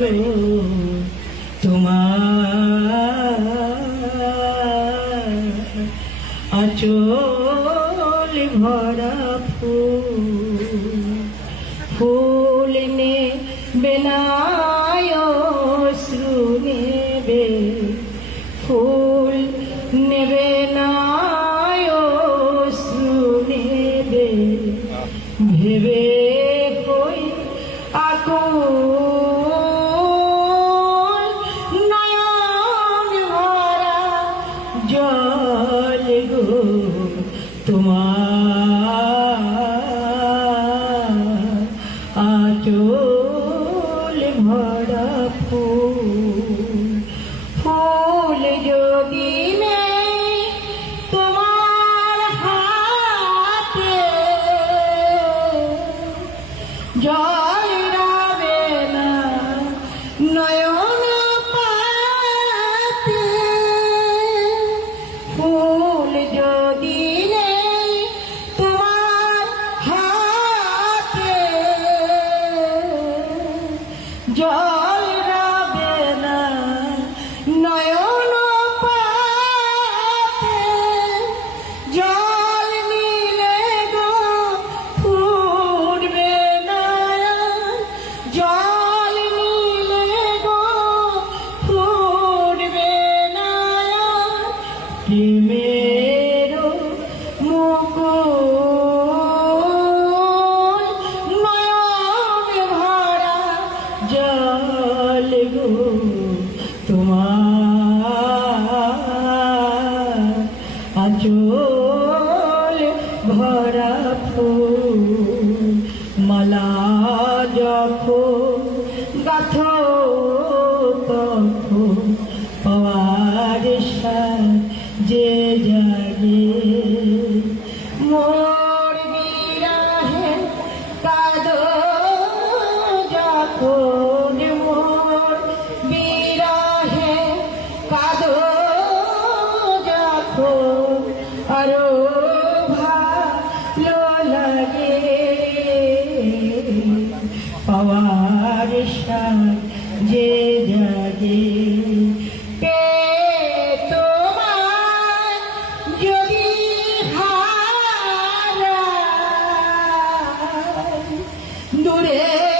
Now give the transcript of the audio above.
গো তোমার আঁচল ভরা ফুল নেবে না অশ্রু নেবে ফুল নেবে না অশ্রু নেবে ভেবে কই আকুল নয়ন ভরা জল গো তোমার আঁচল ভরা ফুল যদি নেই তোমার হাতে জল রাবে না নয়ন পাতে ফুল যদি নেই তোমার হাতে জল রাবে না নয়ন পাতে জল নিলে গো ফুটবে না জল নিলে গো ফুটবে না প্রেমের মুকুল নয়ন ভরা জল গো তোমার আঁচল ভরা ফুল মালা যখন গাথো তখন পাওয়ার যে জাগে মোর বিরহে কাঁদো যখন মোর বিরহে কাঁদো যখন আরো ভালো লাগে পাওয়ার যে জাগে কে তোমার যদি হারায় দূরে